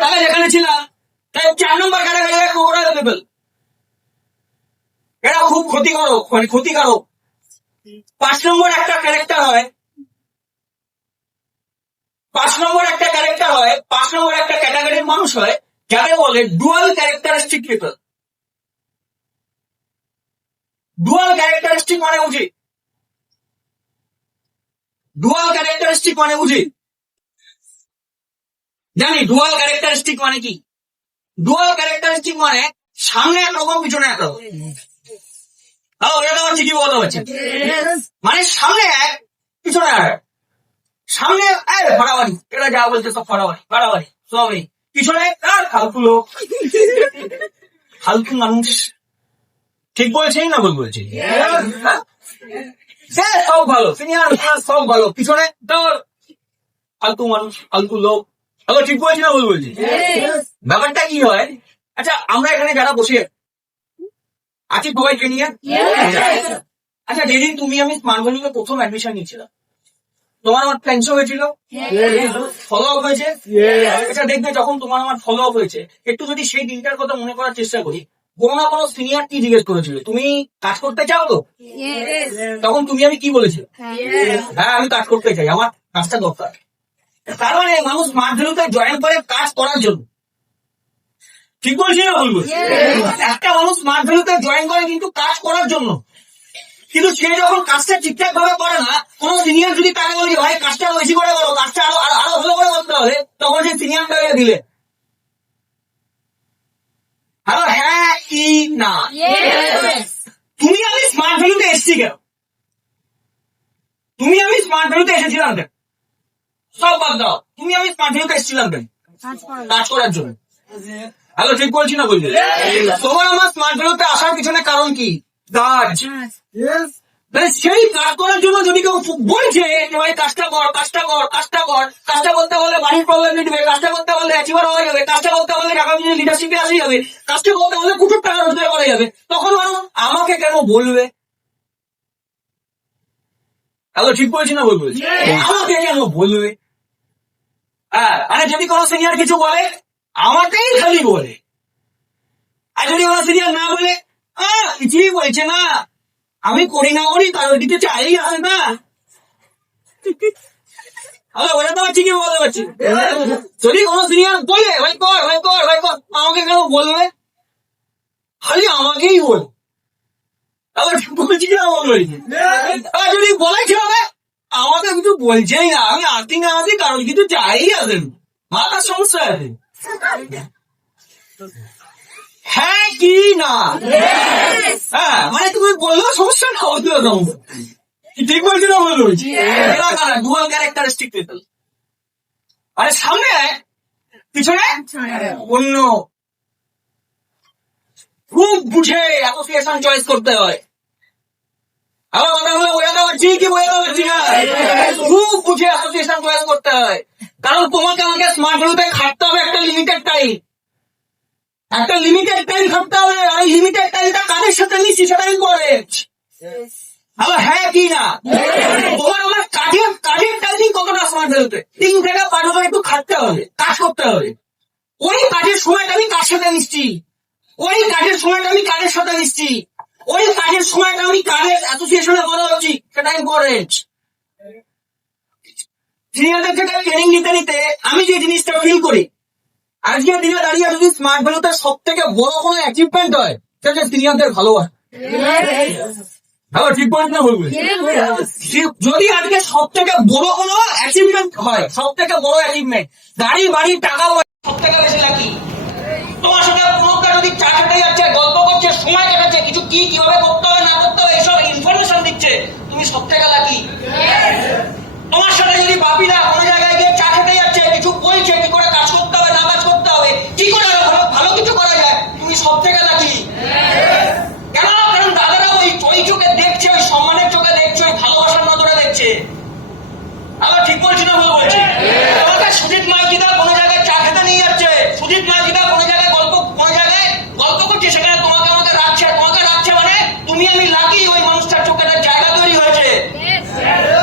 তাহলে যেখানে ছিলাম তাই 4 নম্বর ক্যাটাগরি ক্রোকোডাইল পিপল। এরা খুব ক্ষতিকারক, মানে ক্ষতিকারক। 5 নম্বর একটা ক্যারেক্টার হয়, 5 নম্বর একটা ক্যারেক্টার হয়, 5 নম্বর একটা ক্যাটাগরির মানুষ হয় যাকে বলে dual characteristic people. Dual characteristic মানে বুঝি, ডুয়াল ক্যারেক্টারিস্টিক মানে বুঝি জানি ডুয়াল ক্যারেক্টারিস্টিক মানে কি। ডুয়াল ক্যারেক্টারিস্টিক মানে সামনে একরকম পিছনে একরকম। ওটা হচ্ছে কি বলতে পারছি, মানে সামনে এক পিছনে এক। সামনে বাড়াবাড়ি, এটা যা বলছে সব বাড়াবাড়ি বাড়াবাড়ি সবই, পিছনে ফালতু লোক, ফালতু মানুষ। ঠিক বলছি না ভুল বলছি? সব ভালো, সিনিয়র সব ভালো, পিছনে তোর ফালতু মানুষ, ফালতু লোক। ঠিক বলছি না ভুল বলছি? ব্যাপারটা কি হয়, আচ্ছা আমরা এখানে যারা বসে আছি সবাইকে নিয়ে, আচ্ছা যেদিন তুমি আমি স্মার্ট ভ্যালিতে প্রথম অ্যাডমিশন নিয়েছিলাম, তোমার আমার ফ্রেন্ডসও হয়েছিল, ফলো আপ হয়েছে। আচ্ছা দেখবে যখন তোমার আমার ফলো আপ হয়েছে, একটু যদি সেই দিনটার কথা মনে করার চেষ্টা করি, কোনো না কোনো সিনিয়র কি জিজ্ঞেস করেছিল, তুমি কাজ করতে চাও তো? তখন তুমি আমি কি বলেছি? হ্যাঁ আমি কাজ করতে চাই, আমার কাজটা দরকার। তার মানে মানুষ স্মার্ট ভ্যালুতে জয়েন করে কাজ করার জন্য। ঠিক বলছি না ভুল বলছি? একটা মানুষ স্মার্ট ভ্যালুতে জয়েন করে কিন্তু কাজ করার জন্য, কিন্তু সে যখন কাজটা ঠিকঠাক ভাবে করে না, কোন সিনিয়র যদি তাকে বলি ভাই কাজটা বেশি করে করো, কাজটা আরো আরো ভালো করে করতে হবে, তখন সে সিনিয়রটা দিলে হ্যালো হ্যাঁ কি না। তুমি আমি স্মার্ট ভ্যালুতে এসেছি কেন? তুমি আমি স্মার্ট ভ্যালুতে এসেছিলাম কেন? সব বাদ দাও, তুমি আমি স্মার্ট ভ্যালুতে এসেছিলাম কেন? কাজ করার জন্য। হ্যালো ঠিক বলছি না বলছি? তোমার আমার স্মার্ট ভ্যালুতে আসার পিছনে কারণ কি? কাজ। সেই কাজ করার জন্য যদি কেউ বলছে যে ভাই কাজটা কর, কাজটা কর, কাজটা কর, কাজটা করতে বললে বাড়ির প্রবলেম মিটবে, কাজটা করতে বললে অ্যাচিভার হওয়া যাবে, কাজটা করতে বললে টাকা পয়সা লিডারশিপে আসা যাবে, কাজটা করতে বললে প্রচুর টাকা রোজগার করা যাবে, তখন মানুষ আমাকে কেন বলবে? হ্যালো ঠিক বলছি না বলবো? আমাকে কেন বলবে? হ্যাঁ মানে যদি কোনো সিনিয়র কিছু বলে আমাকেই খালি বলে, আর যদি কোনো সিনিয়র না বলে কিছুই বলছে না, আমি করি না করি কারোর দিতে চাই আসে না। বোঝাতে পারছি কি বলতে পারছি? যদি কোনো সিনিয়র বলে ভাই কর ভাই কর ভাই কর, আমাকে কেন বলবে? খালি আমাকেই বল। বলছি না বলবো, যদি বলে কি হবে? আমাকে কিছু বলছেই না, আমি আসি না আসি কারোর কিছু চাই আসেন, মাথার সমস্যা আছে। হ্যাঁ কি না? হ্যাঁ মানে তুমি বললো সমস্যা না হতো, ঠিক বলছি না বলবো? ডুয়াল ক্যারেক্টারিস্টিক পিপল, আরে সামনে পিছনে অন্য। খুব বুঝে অ্যাসোসিয়েশন চয়েস করতে হয়। আমার কথা হলো বোঝাতে পারছি কি বোঝাতে পারছি না? খুব বুঝে অ্যাসোসিয়েশন চয়েস করতে হয়, কারণ তোমাকে আমাকে স্মার্ট ভ্যালুতে খাটতে হবে একটা লিমিটেড টাইম, একটা লিমিটেড টাইম খাটতে হবে। আর লিমিটেড টাইমটা কাদের সাথে নিচ্ছি সেটাই করে। হ্যাঁ কি না? তোমার আমার কাজের টাইমিং কতটা স্মার্ট ভ্যালুতে 3 থেকে 5 বছর একটু খাটতে হবে, কাজ করতে হবে। ওই কাজের সময়টা আমি কার সাথে মিশছি, ওই কাজের সময়টা আমি কাজের সাথে মিশছি, ওই কাজের সময়টা আমি কাজের অ্যাসোসিয়েশনে বলা উচিত, সেটা ইম্পর্টেন্ট। সিনিয়রদের থেকে ট্রেনিং নিতে নিতে আমি যে জিনিসটা ফিল করি, আজকের দিনে দাঁড়িয়ে যদি স্মার্ট ভ্যালুতে সব থেকে বড় কোনো অ্যাচিভমেন্ট হয় সেটা সিনিয়রদের ভালোবাসা। ঠিক বলছি না বলবো? যদি আজকে সব থেকে বড় কোনো অ্যাচিভমেন্ট হয়, সব থেকে বড় অ্যাচিভমেন্ট, গাড়ি বাড়ি টাকা সব থেকে বেশি লাকি, তোমার সাথে পুরোটা যদি চা খেতে যাচ্ছে, গল্প করছে, সময় কাটাচ্ছে, কিছু কি কিভাবে করতে হবে না করতে হবে এইসব ইনফরমেশন দিচ্ছে, তুমি সব থেকে লাকি। তোমার সাথে যদি বাপিরা কোনো জায়গায় গিয়ে চা খেতে যাচ্ছে, কিছু বলছে কি করে কাজ করতে হবে না কাজ করতে হবে, কি করে ভালো কিছু করা যায়, তুমি সব থেকে লাকি। কেন? কারণ দাদারা ওই চোখে দেখছে, ওই সম্মানের চোখে দেখছে, ওই ভালোবাসার নজরে দেখছে। আবার ঠিক বলছি না ভুল বলছি? তোমাকে সুজিত মাইকিদা কোনো জায়গায় চা খেতে নিয়ে যাচ্ছে, সুজিত মাইকিদা কোনো জায়গায় গল্প করছে, সেখানে তোমাকে আমাকে রাখছে, তোমাকে রাখছে মানে তুমি আমি লাকি, ওই মানুষটার চোখে জায়গা তৈরি হয়েছে।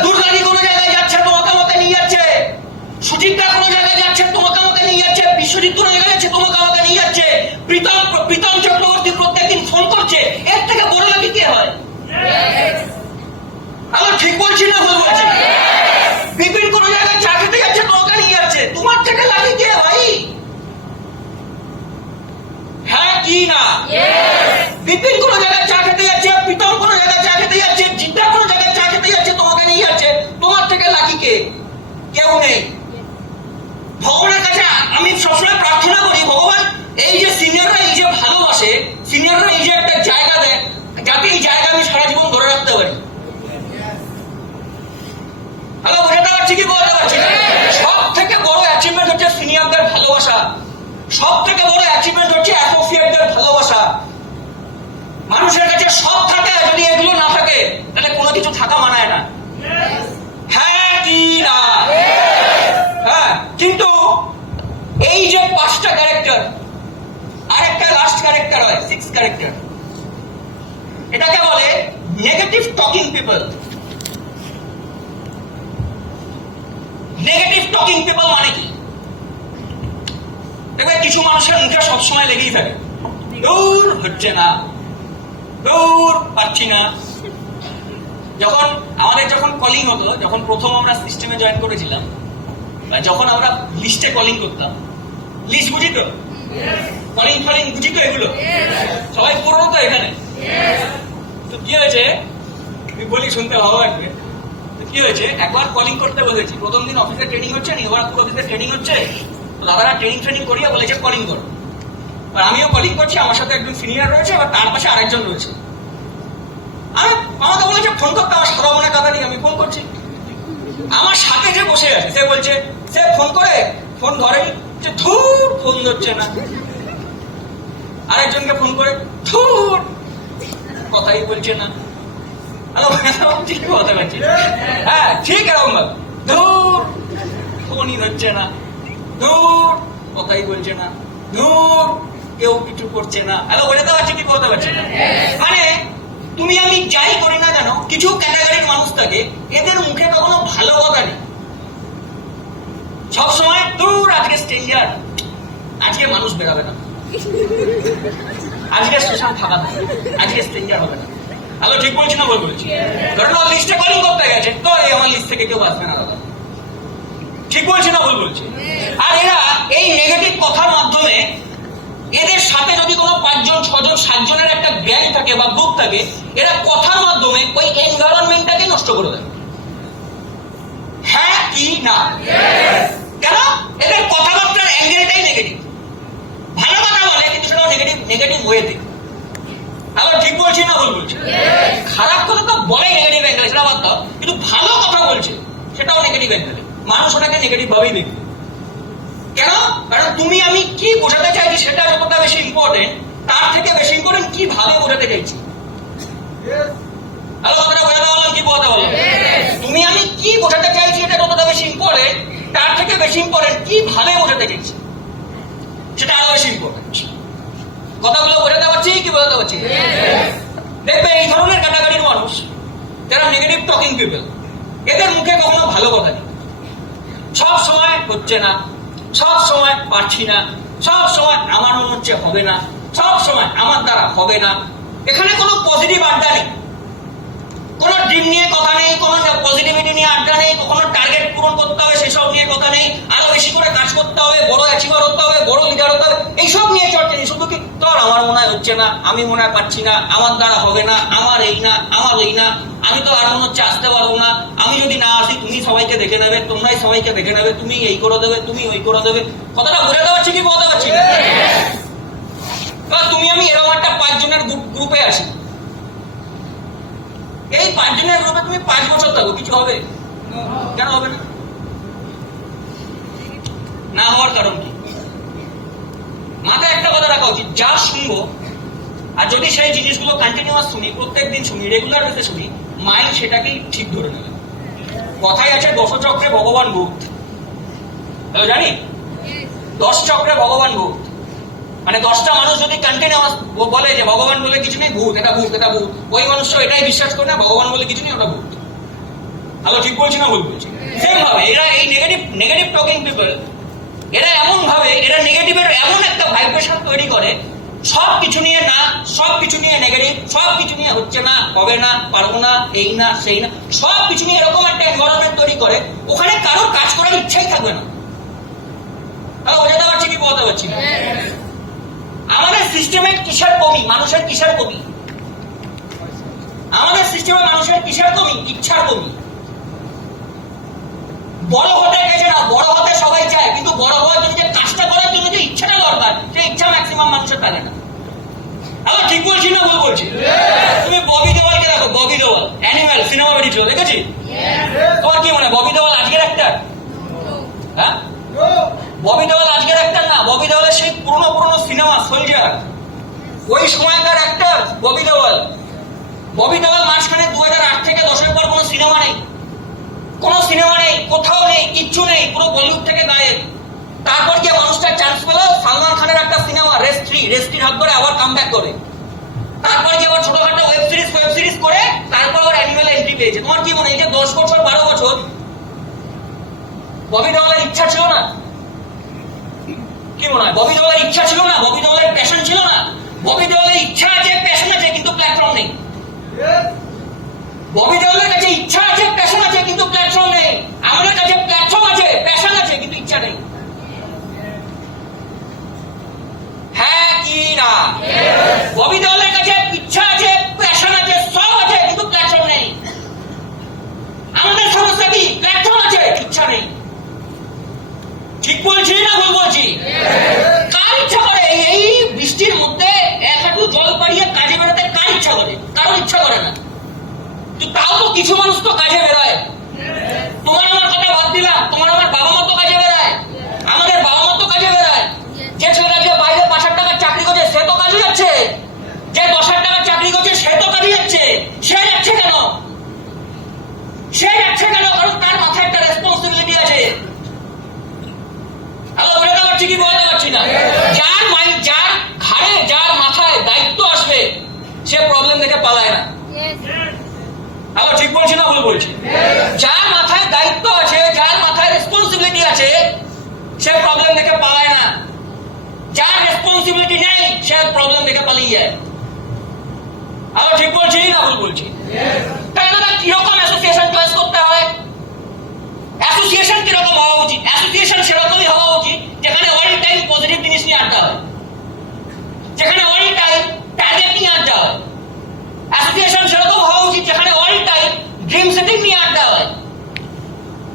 দুর্গাদি কোনো জায়গায় যাচ্ছে, তোমাকে আমাকে নিয়ে যাচ্ছে, কোনো জায়গায় যাচ্ছে, তোমাকে আমাকে নিয়ে যাচ্ছে, প্রীতম প্রীতম চক্রবর্তী প্রত্যেকদিন ফোন করছে, এর থেকে বড় লাগে কে হয়? আমার ঠিক বলছি না ভুল বলছি? বিপিন কোনো জায়গায় চা খেতে যাচ্ছে, তোমাকে নিয়ে যাচ্ছে, তোমার থেকে লাগে কে ভাই? হ্যাঁ কি না? বিপিন কোনো জায়গায় চা খেতে যাচ্ছে, প্রীতম কোনো জায়গায় চা খেতে যাচ্ছে, জিদ্দা কোনো জায়গায় চা খেতে যাচ্ছে, তোমাকে নিয়ে যাচ্ছে, তোমার থেকে লাগি কে? কেউ নেই। ভগবানের কাছে আমি সবসময় প্রার্থনা করি, ভগবান এই যে সিনিয়ররা এই যে ভালোবাসে, সিনিয়ররা এই যে একটা জায়গা দেয়, যাতে এই জায়গা আমি সারা জীবন ধরে রাখতে পারি। হ্যালো, বোঝাতে পারছি কি বলতে পারছি? সব থেকে বড় অ্যাচিভমেন্ট হচ্ছে সিনিয়রদের ভালোবাসা, সব থেকে বড় অ্যাচিভমেন্ট হচ্ছে অ্যাসোসিয়েটদের ভালোবাসা। মানুষের কাছে সব থাকে, যদি এগুলো না থাকে তাহলে কোনো কিছু থাকা মানায় না। হ্যাঁ কি না? হ্যাঁ, কিন্তু এই যে 5টা ক্যারেক্টার, আর একটা লাস্ট ক্যারেক্টার হয় 6 ক্যারেক্টার, এটাকে বলে negative talking people. Negative talking people মানে কি? দেখবে কিছু মানুষের মুখে সবসময় লেগেই থাকে, দূর হচ্ছে না, দূর পাচ্ছি না। যখন কলিং হতো, যখন প্রথম আমরা সিস্টেমে জয়েন করেছিলাম, যখন আমরা লিস্টে কলিং করতাম, লিস্ট বুঝি তো, কলিং ফলিং বুঝি তো, এগুলো সবাই পুরনো তো এখানে। তো কি হয়েছে আমি বলি, শুনতে ভালো লাগবে। কি হয়েছে, একবার কলিং করতে বলেছি, প্রথম দিন অফিসে ট্রেনিং হচ্ছে, নিউইয়র্ক অফিসে ট্রেনিং হচ্ছে, তো দাদারা ট্রেনিং করিয়া বলেছে কলিং করো। আর আমিও কলিং করছি, আমার সাথে একজন সিনিয়র রয়েছে, আবার তার পাশে আরেকজন রয়েছে। আমাকে বলেছে ফোন করতে, আমার সারা মনে কথা নেই, আমি ফোন করছি। আমার সাথে যে বসে আছে সে বলছে, সে ফোন করে ফোন ধরেনি, যে ধুর ফোন ধরছে না। আরেকজনকে ফোন করে, ধুর কথাই বলছে না। ঠিক কথা বলছি, হ্যাঁ ঠিক এরকম ভাবে, ধুর ফোনই ধরছে না, ধুর কথাই বলছে না, ধুর কেউ কিছু করছে না। হ্যালো, বোঝাতে পারছি কি বলতে পারছি না? মানে তুমি আমি যাই করি না কেন, কিছু ক্যাটাগরির মানুষ থাকে, এদের মুখে কখনো ভালো কথা নেই, সবসময় দূর, আজকে স্ট্রেঞ্জার, আজকে মানুষ বেরাবে না, আজকে স্টেশন ফাঁকা থাকে, আজকে স্ট্রেঞ্জার হবে না। হ্যালো, ঠিক বলছি না ভুল বলছি? ধরুন লিস্টে কলিং করতে গেছে, তো এই আমার লিস্ট থেকে কেউ আসবে না দাদা, ঠিক বলছি না ভুল বলছি? আর এরা এই নেগেটিভ কথার মাধ্যমে, এদের সাথে যদি কোনো 5 জন 6 জন 7 জনের একটা গ্যাং থাকে বা গ্রুপ থাকে, এরা কথার মাধ্যমে ওই এনভায়রনমেন্টটাকে নষ্ট করে দেয়। হ্যাঁ কি না? কেন? এদের কথাবার্তার অ্যাঙ্গেলটাই নেগেটিভ। ভালো কথা বলে, কিন্তু সেটাও নেগেটিভ ওয়েতে। আবার ঠিক বলছি না ভুল বলছি? খারাপ কথা তো বলে নেগেটিভ অ্যাঙ্গেলে, সেটা বাদ দাও, কিন্তু ভালো কথা বলছে সেটাও নেগেটিভ অ্যাঙ্গেলে, মানুষ ওটাকে নেগেটিভ ভাবেই দেখবে। কেন? কারণ তুমি আমি কি বোঝাতে চাইছি সেটা যতটা বেশি ইম্পর্টেন্ট, তার থেকে বেশি ইম্পর্টেন্ট কি ভাবে বোঝাতে চাইছি। হ্যালো, কথাটা বোঝাতে বললাম কি বোঝাতে বললাম? তুমি আমি কি বোঝাতে চাইছি এটা যতটা বেশি ইম্পর্টেন্ট, তার থেকে বেশি ইম্পর্টেন্ট কি ভাবে বোঝাতে চাইছি সেটা আরো বেশি ইম্পর্টেন্ট। কথাগুলো বোঝাতে পারছি কি বোঝাতে পারছি? দেখবে এই ধরনের ক্যাটাগরির মানুষ যারা নেগেটিভ টকিং পিপল, এদের মুখে কখনো ভালো কথা নেই, সব সময় হচ্ছে না, সব সময় পারছি না, সব সময় আমার মনে হচ্ছে হবে না, সব সময় আমার দ্বারা হবে না। এখানে কোনো পজিটিভ আড্ডা নেই, কোনো ড্রিম নিয়ে কথা নেই, কোনো পজিটিভিটি নিয়ে আড্ডা নেই, কখনো টার্গেট পূরণ করতে হবে সেসব নিয়ে কথা নেই, আরো বেশি করে কাজ করতে হবে, বড় অ্যাচিভার হতে হবে, বড় লিডার হতে হবে, এইসব নিয়ে চর্চা নেই। শুধু কি তোর আমার মনে হয় হচ্ছে না, আমি মনে হয় পারছি না, আমার দ্বারা হবে না, আমার এই না, আমার ওই না, আমি তো আর মনে হচ্ছে আসতে পারবো না, আমি যদি না আসি তুমি সবাইকে দেখে নেবে, তোমরাই সবাইকে দেখে নেবে, তুমি এই করে দেবে, তুমি ওই করে দেবে। কথাটা বোঝাতে পারছি কি বোঝাতে পারছি না? তুমি আমি এরকম একটা 5 জনের গ্রুপে আছি, এই 5 জনের গ্রুপে তুমি 5 বছর থাকো, কিছু হবে? কেন হবে না? না হওয়ার কারণ কি? মাথায় একটা কথা রাখা উচিত, যা শুনবো আর যদি সেই জিনিসগুলো কন্টিনিউয়াস শুনি, প্রত্যেকদিন শুনি, রেগুলার বেসে শুনি, মাইন্ড সেটাকেই ঠিক ধরে নেবে। কথাই আছে 10 চক্রে ভগবান ভূত, জানি 10 চক্রে ভগবান ভূত, মানে 10টা মানুষ যদি কন্টিনিউয়াস বলে যে ভগবান বলে কিছু নেই, ভূত, এটা ভূত, এটা ভূত, ওই মানুষ এটাই বিশ্বাস করে না ভগবান বলে কিছু নেই, ওটা ভূত। হ্যালো, ঠিক বলছি না ভুল বলছি? সেম ভাবে এরা এই নেগেটিভ টকিং পিপল এরা এমন ভাবে, এরা নেগেটিভের এমন একটা ভাইব্রেশন তৈরি করে, সবকিছু নিয়ে না, সবকিছু নিয়ে নেগেটিভ, সবকিছু নিয়ে হচ্ছে না, হবে না, পারবো না, এই না সেই না, সবকিছু নিয়ে এরকম একটা এনভায়রনমেন্ট তৈরি করে, ওখানে কারোর কাজ করার ইচ্ছাই থাকবে না। তাহলে বোঝাতে পারছি কি বলতে পারছি না? আমাদের সিস্টেমে কিসের কমি, মানুষের কিসের কমি? আমাদের সিস্টেমে মানুষের কিসের কমি? ইচ্ছার কমি। বড় হতে গেছে না, বড় হতে সবাই চায়, কিন্তু বড় হওয়ার জন্য যে কাজটা করার জন্য যে ইচ্ছাটা দরকার, সেই ইচ্ছা ম্যাক্সিমাম মানুষের থাকে না। আবার ঠিক বলছি না ভুল বলছি? তুমি ববি দেওয়ালকে দেখো, ববি দেওয়াল অ্যানিম্যাল সিনেমা বেরিয়েছিল, দেখেছি? তোমার কি মনে হয় ববি দেওয়াল আজকের একটা? হ্যাঁ, ববি দেওয়াল আজকের একটা না, ববি দেওয়ালের সেই পুরনো পুরনো সিনেমা সোলজার, ওই সময়কার একটা ববি দেওয়াল। ববি দেওয়াল মাঝখানে 2008 থেকে 10-এর পর কোনো সিনেমা নেই, কোনো সিনেমা নেই, কোথাও নেই, কিচ্ছু নেই, পুরো বলিউড থেকে গায়েব। তারপর গিয়ে মানুষটা চান্স পেল সালমান খানের একটা সিনেমা রেস 3 হাত ধরে আবার কাম ব্যাক করে। তারপর গিয়ে আবার ছোটখাটো ওয়েব সিরিজ করে তারপর আবার অ্যানিমেল এন্ট্রি পেয়েছে। তোমার কি মনে হয় এই যে 10 বছর 12 বছর ববি দেওয়ালের ইচ্ছা ছিল না? কি মনে হয় ববি দেওয়ালের ইচ্ছা ছিল না? ববি দেওয়ালের প্যাশন ছিল না? ববি দেওয়ালের ইচ্ছা আছে, প্যাশন আছে, কিন্তু প্ল্যাটফর্ম নেই। ববি দেওয়ালের কাছে ইচ্ছা আছে, প্যাশন আছে, কিন্তু প্ল্যাটফর্ম নেই। আমাদের কাছে প্ল্যাটফর্ম আছে, প্যাশন আছে, কিন্তু ইচ্ছা নেই। হ্যাঁ কি না? ববি দেওয়ালের কাছে ইচ্ছা আছে, প্যাশন আছে, সব আছে, কিন্তু প্ল্যাটফর্ম নেই। আমাদের সমস্যা কি? প্ল্যাটফর্ম আছে, ইচ্ছা নেই। ঠিক বলছি না ভুল বলছি? কার ইচ্ছা করে এই বৃষ্টির মধ্যে এক হাঁটু জল পাড়িয়ে কাজে বেরোতে? কার ইচ্ছা করে? কারোর ইচ্ছা করে না। তাও তো কিছু মানুষ তো কাজে বেরোয়। তোমার আমার কথা বাদ দিলাম, তোমার আমার বাবা মা তো কাজে বেরোয়, আমাদের বাবা মা তো কাজে বেরোয়। যে ছেলেটা যে বাইরে 5,000 টাকার চাকরি করছে সে তো কাজে যাচ্ছে, যে 10,000 টাকার চাকরি করছে সে তো কাজে যাচ্ছে। সে যাচ্ছে কেন? সে যাচ্ছে কেন? কারণ তার মাথায় একটা রেসপন্সিবিলিটি আছে। বুঝতে পারছি কি বলতে পারছি না? যার মাইন্ড, যার ঘাড়ে, যার মাথায় দায়িত্ব আসবে সে প্রবলেম দেখে পালায় না। আবার ঠিক বলছি না ভুল বলছি? যার মাথায় দায়িত্ব আছে, যার মাথায় রেসপন্সিবিলিটি আছে, সে প্রবলেম দেখে পালায় না। যার রেসপন্সিবিলিটি নেই সে প্রবলেম দেখে পালিয়ে যায়। আবার ঠিক বলছি না ভুল বলছি? তাহলে কিরকম অ্যাসোসিয়েশন চয়েস করতে হয়? অ্যাসোসিয়েশন কিরকম হওয়া উচিত? অ্যাসোসিয়েশন সেরকমই হওয়া উচিত যেখানে অল টাইম পজিটিভ জিনিস নিয়ে আড্ডা হয়, যেখানে অল টাইম টার্গেট নিয়ে আড্ডা হয়। অ্যাসোসিয়েশন সেরকম হওয়া উচিত যেখানে অল টাইম ড্রিম সেটিং নিয়ে আড্ডা হয়,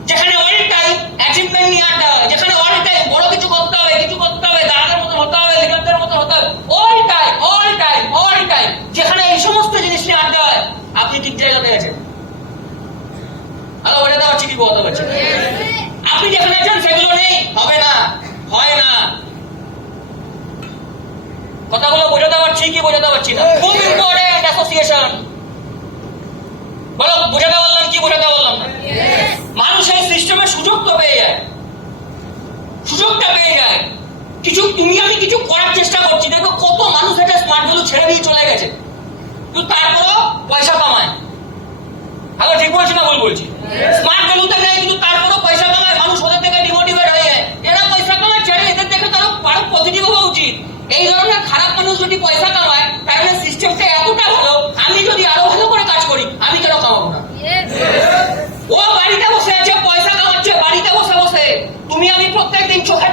যেখানে অল টাইম অ্যাচিভমেন্ট নিয়ে আড্ডা হয়, যেখানে অল টাইম বড় কিছু করতে হবে, কিছু করতে হবে, দাদার মতন হতে হবে, লিডারদের মতন হতে হবে, all time all time all time যেখানে এই সমস্ত জিনিস নিয়ে আড্ডা হয়, আপনি ঠিক জায়গাতে আছেন। বোঝাতে পারছি কি বলতে পারছি? আপনি যেখানে আছেন সেগুলো নেই, হবে না, হয় না। কথাগুলো বোঝাতে পারছি কি বোঝাতে পারছি না? খুব ইম্পর্টেন্ট অ্যাসোসিয়েশন। বলো বোঝাতে বললাম কি বোঝাতে বললাম না? মানুষ এই সিস্টেমে সুযোগ তো পেয়ে যায়, সুযোগটা পেয়ে যায়। কিছু তুমি আমি কিছু করার চেষ্টা করছি, দেখো কত মানুষ এটা স্মার্ট ভ্যালু ছেড়ে দিয়ে চলে গেছে, কিন্তু তারপরও পয়সা কামায়। আবার ঠিক বলছি না ভুল বলছি? স্মার্ট ভ্যালুতে নেই কিন্তু তারপরও পয়সা কামায়। মানুষ ওদের থেকে ডিমোটিভেট হয়ে যায়। এরা পয়সা কামায় ছেড়ে এদের দেখে তারও আরো পজিটিভ হওয়া উচিত। এই ধরনের খারাপ মানুষ যদি পয়সা কামায় তাহলে সিস্টেমটা এতটা ভালো, আমি যদি আরো ভালো করে কাজ করি আমি কেন কামাবো না? ও বাড়িতে বসে আছে, পয়সা কামাচ্ছে বাড়িতে বসে বসে। তুমি আমি প্রত্যেকদিন চোখের